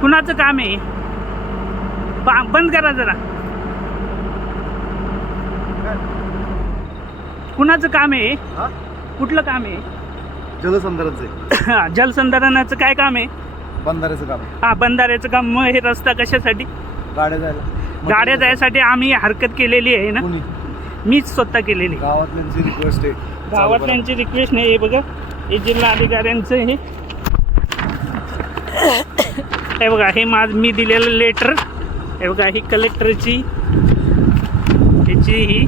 कुणाचं काम आहे? बंद करा जरा. कुणाचं काम आहे? कुठलं काम आहे? जलसंधारणचं जलसंधारणाचं काय काम आहे? बंधाऱ्याचं काम हा बंधाऱ्याचं काम. मग हे रस्ता कशासाठी? गाड्या जायला. गाड्या जायसाठी आम्ही हरकत केलेली आहे ना? मीच स्वतः केलेली. गावातल्यांची रिक्वेस्ट आहे. गावातल्यांची रिक्वेस्ट नाही हे बघा. हे जिल्हा अधिकाऱ्यांचं हे हे बघा हे माझ मी दिलेलं लेटर हे बघा ही कलेक्टरची ह्याची ही.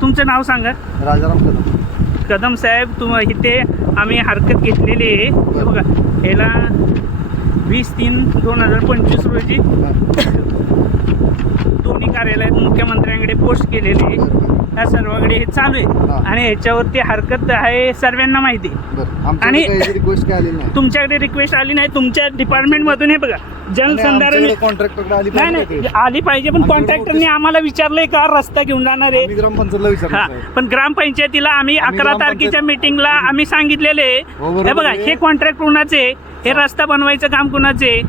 तुमचं नाव सांगा. राजाराम कदम. कदम साहेब तुम इथे आम्ही हरकत घेतलेली आहे. हे बघा ह्याला वीस तीन दोन हजार पंचवीस रोजी दोन्ही कार्यालयात मुख्यमंत्र्यांकडे पोस्ट केलेली आहे. त्या सर्वांकडे हे चालू आहे हा. आणि ह्याच्यावरती हरकत आहे सर्वांना माहिती आहे बरं आणि- आमच्याकडे रिक्वेस्ट काय आलेली नाही तुमच्याकडे रिक्वेस्ट आली नाही तुमच्या डिपार्टमेंटमधून हे बघा जलसंधारण कॉन्ट्रॅक्टरकडे आली नाही पाहिजे नाही आली पाहिजे पण आमच्याकडे कॉन्ट्रॅक्टरने आम्हाला विचारलंय का रस्ता घेऊन जाणार आहे आम्ही ग्रामपंचायतला हा विचारलं पण ग्रामपंचायतीला आम्ही आम्ही अकरा ग्रामपंचायत- तारखेच्या मीटिंगला आम्ही सांगितलेले आहे. हो, बरोबर हे बघा आहे. हे कॉन्ट्रॅक्ट कुणाचे आहे? हे रस्ता बनवायचं काम कुणाचे आहे?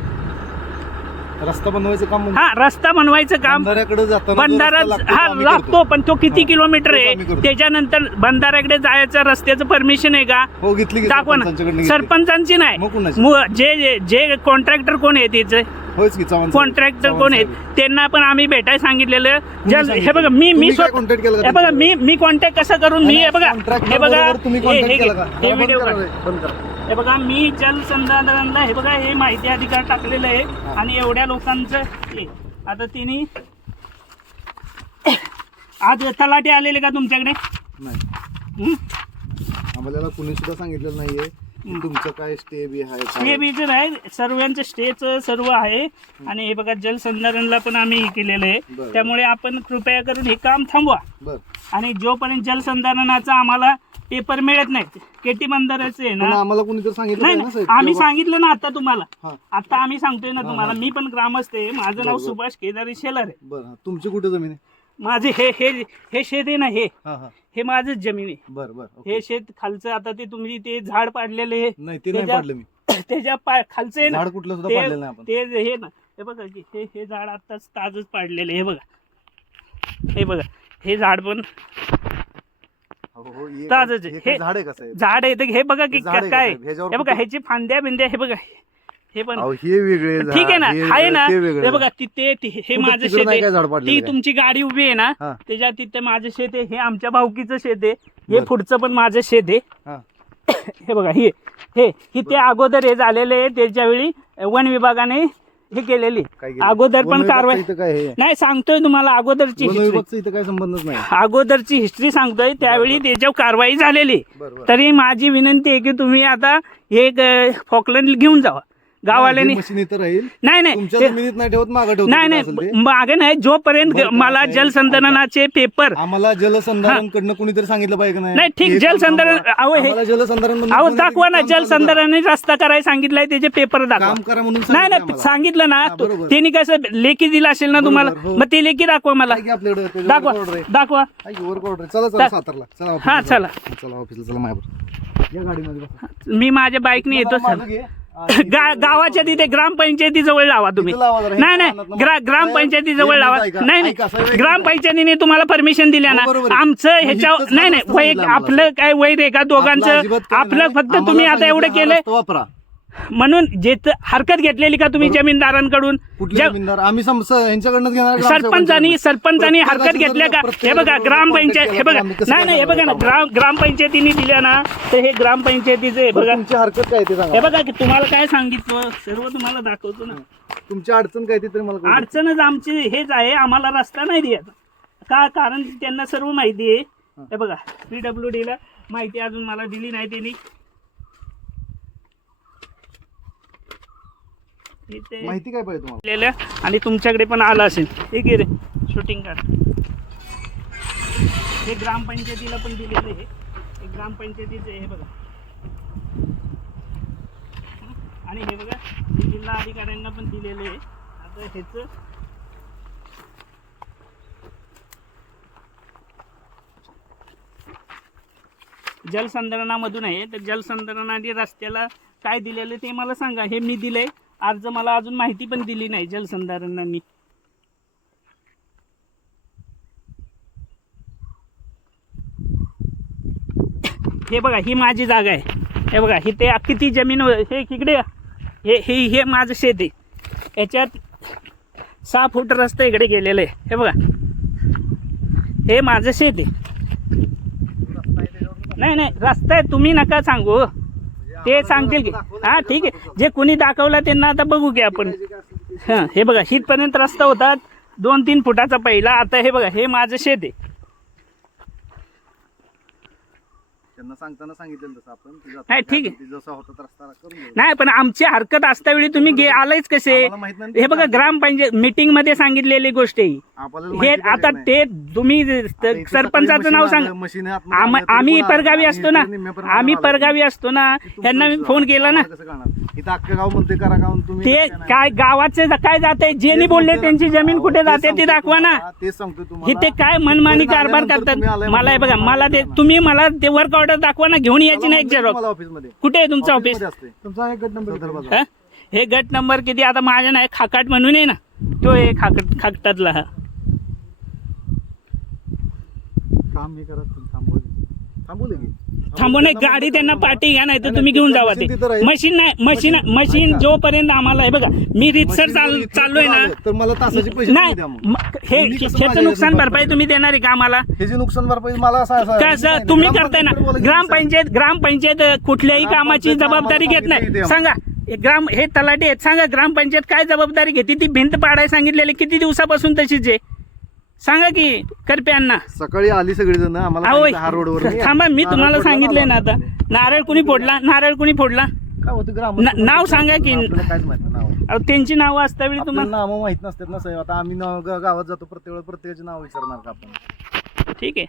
रस्ता बनवायचं काम हा रस्ता बनवायचं काम बंधाऱ्याकडे जाताना जो बंधारा रस्ता हा आम्ही लागतो करतो. पण तो किती हा, किलोमीटर आम्ही आहे करतो. त्याच्यानंतर बंधाऱ्याकडे जायचं रस्त्याचं परमिशन आहे का हो घेतली दाखवा ना सरपंचांकडनं घेतली. सरपंचांची नाही मग कुणाची? मु- जे जे- जे कॉन्ट्रॅक्टर कोण आहे त्याचे होयच की चव्हाण साहेब. कॉन्ट्रॅक्टर चव्हाण कोण आहेत साहेब. त्यांना पण आम्ही भेटायला सांगितलेलं जल हे? बघा मी मी तुम्ही काय स्वतः contact केलं का हे बघा? मी मी कॉन्टॅक्ट कसं करून मी हे बघा हे बघा हे- कॉन्टॅक्ट हे केला का हे जरा बंद व्हिडिओ काढ. हे बघा मी जलसंधारणला हे बघा हे माहिती अधिकार टाकलेलं आहे आणि एवढ्या लोकांचं हे. आता तिने आज तलाठी आलेले का तुमच्याकडे? नाही. हं? आम्हाला कुणी सुद्धा सांगितलेलं नाहीये. तुमचं काय स्टे बी आहे? स्टे काय. बीचं आहे सर्वांचं स्टेचं सर्व आहे. आणि हे बघा जलसंधारणला पण आम्ही केलेलं आहे. त्यामुळे आपण कृपया करून हे काम थांबवा. आणि जोपर्यंत जलसंधारणाचा आम्हाला पेपर मिळत नाही केटी बंधाऱ्याचं आहे ना. आम्हाला कुणी सांगितलं आम्ही सांगितलं ना आता तुम्हाला. आता आम्ही सांगतोय ना तुम्हाला. मी पण ग्रामस्थ आहे. माझं नाव. सुभाष केदारी शेलार आहे. तुमची कुठे जमीन आहे? माझे हे हे हे शेत आहे ना हे. हा माझंच जमीन आहे. बर बर ओके. हे शेत खालचं आता ते तुम्ही ते झाड पाडलेले आहे. नाही ते नाही त्याच्या- पाडलं मी. त्याच्या खालचं आहे ना झाड कुठलं सुद्धा ते पाडलेलं नाही आपण. ते हे ना हे बघा की हे हे झाड आताच ताजच पाडलेले हे बघा. हे बघा हे झाड पण हो, हो, हे ताजच काय- आहे. हे काय झाड आहे का साहेब झाड आहे हे बघा की हे झाड आहे का काय साहेब? ह्याच्यावर हे बघा कुठं- ह्याची फांद्या बिंद्या हे बघा. हे पण हे वेगळे ठीक आहे ना आहे ना. हे बघा तिथे ति- हे माझं शेत आहे. ती? तुमची गाडी उभी आहे ना. त्याच्या तिथे माझं शेत आहे हे आमच्या भाऊकीचं शेत आहे. हे. पुढचं पण माझं शेत आहे. हा. बघा हे हे ते अगोदर हे झालेले आहे त्याच्या वेळी वन विभागाने हे केलेली? अगोदर पण कारवाई नाही सांगतोय तुम्हाला अगोदरची हिस्ट्री अगोदरची हिस्ट्री सांगतोय त्यावेळी त्याच्यावर कारवाई झालेली. तरी माझी विनंती आहे की तुम्ही आता हे फॉकलँड घेऊन जावा. मशीन इथं राहील नाही नाही तुमच्या ते- जमिनीत नाही ठेवत मागं ठेवत नाही. नाही मागे नाही जोपर्यंत बरं मला साहेब, जलसंधारणाचे पेपर आम्हाला जलसंधारण कडनं कुणीतरी सांगितलं पाहिजे का नाही, ठीक, हे काम जलसंधारण- थांबवा. अहो, हे- आम्हाला जलसंधारण अहो दाखवा ना काम करा. जलसंधारणाने रस्ता करायला सांगितलंय त्याचे पेपर दाखवा काम करा म्हणून नाही सांगितलं नाही आम्हाला. सांगितलं ना हा, बरोबर. त्यांनी कसं लेखी दिला असेल ना तुम्हाला बरोबर, हो. मग ते लेखी दाखवा मला आहे की आपल्याकडे त्याच्यावर दाखवा order आहे. दाखवा आहे की work order आहे. चला चला चा- सातारला चला हा, चला. चला ऑफिसला चला माझ्याबरोबर या गाडीमध्ये बसा. मी माझ्या बाईकने येतो मागं सर घे. गा- गावाच्या तिथे ग्रामपंचायती जवळ लावा तुम्ही इथं लावा जरा. नाही नाही ग्रा. ग्रामपंचायती जवळ लावा ऐका. नाही ऐका, साहेब, नाही ग्रामपंचायतीने तुम्हाला परमिशन दिल्या हो, ना बरोबर आहे. आमचं ह्याच्या नाही नाही सांगितला आपलं. काय वैर आहे का आपलं दोघांचं अजिबात आपलं नाही. फक्त आम्हाला तुम्ही आता एवढं सांगितलं हा केलंय रस्ता वापरा म्हणून जे हरकत घेतलेली का तुम्ही जमीनदारांकडून? आम्ही सरपंचानी सरपंचानी हरकत घेतल्या का? हे बघा ग्रामपंचायत हे बघा. नाही नाही हे बघा ना ग्राम ग्रामपंचायतीने दिल्या ना तर हे ग्रामपंचायतीचे बघा. तुमची हरकत काय ते हे बघा की तुम्हाला काय सांगितलं? सर्व तुम्हाला दाखवतो ना. तुमची अडचण काय ते तरी मला. अडचणच आमची हेच आहे आम्हाला रस्ता नाही द्यायचा का? कारण त्यांना सर्व माहिती आहे. हे बघा पीडब्ल्यू ला माहिती अजून मला दिली नाही त्यांनी. माहिती काय पाहिजे तुम्हाला? आणि तुमच्याकडे पण आलं असेल. हे घे रे शूटिंग काढ हे ग्रामपंचायतीला पण दिलेलं आहे. हे ग्रामपंचायतीचं हे बघा. आणि हे बघा जिल्हा अधिकाऱ्यांना पण दिलेलं आहे. आता ह्याचं जलसंधारणामधून आहे. तर जलसंधारणाने रस्त्याला काय दिलेलं ते मला सांगा. हे मी दिलंय. अर्ज मला अजून माहिती पण दिली नाही जलसंधारणांनी. हे बघा ही माझी जागा आहे. हे बघा ही ते किती जमीन हे इकडे हे हे हे माझं शेत आहे. याच्यात सहा फूट रस्ता इकडे गेलेलं आहे. हे बघा. हे माझं शेत आहे. नाही नाही रस्ता आहे. तुम्ही नका सांगू हो. ते सांगतील की. हां ठीक आहे. जे कोणी दाखवलं त्यांना आता बघू की आपण. हां हे बघा हितपर्यंत रस्ता होता. दोन तीन फुटाचा पहिला. आता हे बघा हे माझं शेत आहे. त्यांना सांगताना सांगितलं तसं आपण की नाही, ठीक आहे. ते जसा होता करून घेऊ. नाही पण आमची हरकत असतावेळी तुम्ही गे आलायच कसे आम्हाला माहीत नाही हे बघा ग्रामपंचायत मीटिंगमध्ये सांगितलेली गोष्ट आहे आपल्याला हे माहिती आता नाही. ते तुम्ही आता इथे सकाळी सरपंचाचं नाव मशीन सांग आलं, मशीन आतमध्ये आम- आलं तरी आम्ही कोण आलं? परगावी असतो ना आम्ही आलं. परगावी असतो ना तुमचं ह्यांना मी विश्वास. फोन केला ना आम्हाला कसं कळणार? इथं अख्खं गाव म्हणते करा गाव तुम्ही ते कसं काय गावाचे काय जाते जेनी बोलले त्यांची जमीन कुठे जाते ती दाखवा ना तेच सांगतो हे तुम्हाला ते काय मनमानी कारभार आल्यानंतर करतात तुम्ही आलाय मला हे बघा म्हणून मला ते तुम्ही मला ते वर्क ऑर्डर दाखवा ना घेऊन यायची नाही मला झेरॉक्स. तुम्हाला ऑफिसमध्ये कुठे आहे तुमचं ऑफिस असते. तुमचा एक गट नंबर हा? हे गट नंबर किती? आता माझ्या नाही खाकाट म्हणून आहे ना. तो आहे खाकट खाकटातला हा. काम हे करत थांबवले. थांबवले की? थांबू नाही गाडी त्यांना पाठी घ्या नाही तर तुम्ही घेऊन जावा ते. मशीन नाही मशीन मशीन-. जोपर्यंत आम्हाला हे बघा मी रितसर चाल चाललोय ना. मला तासाचे पैसे नाही हे ह्याचं नुकसान भरपाई तुम्ही देणार आहे का आम्हाला? नुकसान भरपाई मला कसं? तुम्ही करताय ना. ग्रामपंचायत ग्रामपंचायत कुठल्याही कामाची जबाबदारी घेत नाही. सांगा ग्राम हे तलाठी आहेत. सांगा ग्रामपंचायत काय जबाबदारी घेते? ती भिंत पाडायला सांगितलेली किती दिवसापासून तशीच आहे? सांगा की करप्यांना सकाळी आली सगळी जण आम्हाला अहो सांगितलं, हा रोडवर नाही. थांबा मी तुम्हाला रोडवर सांगितलंय ना. आता. नारळ कुणी फोडला? नारळ कुणी फोडला? काय होतं ग्राम न- नाव सांगा की- आपल्याला काहीच माहीत नाही नाव. अहो, त्यांची नावं असता वेळी तुम्हाला तुम्हाला नावं माहीत नसतात ना साहेब. आता आम्ही नाव- ग- गावात जातो प्रत्येक वेळेला प्रत्येकाची नाव विचारणार का आपण? ठीक आहे.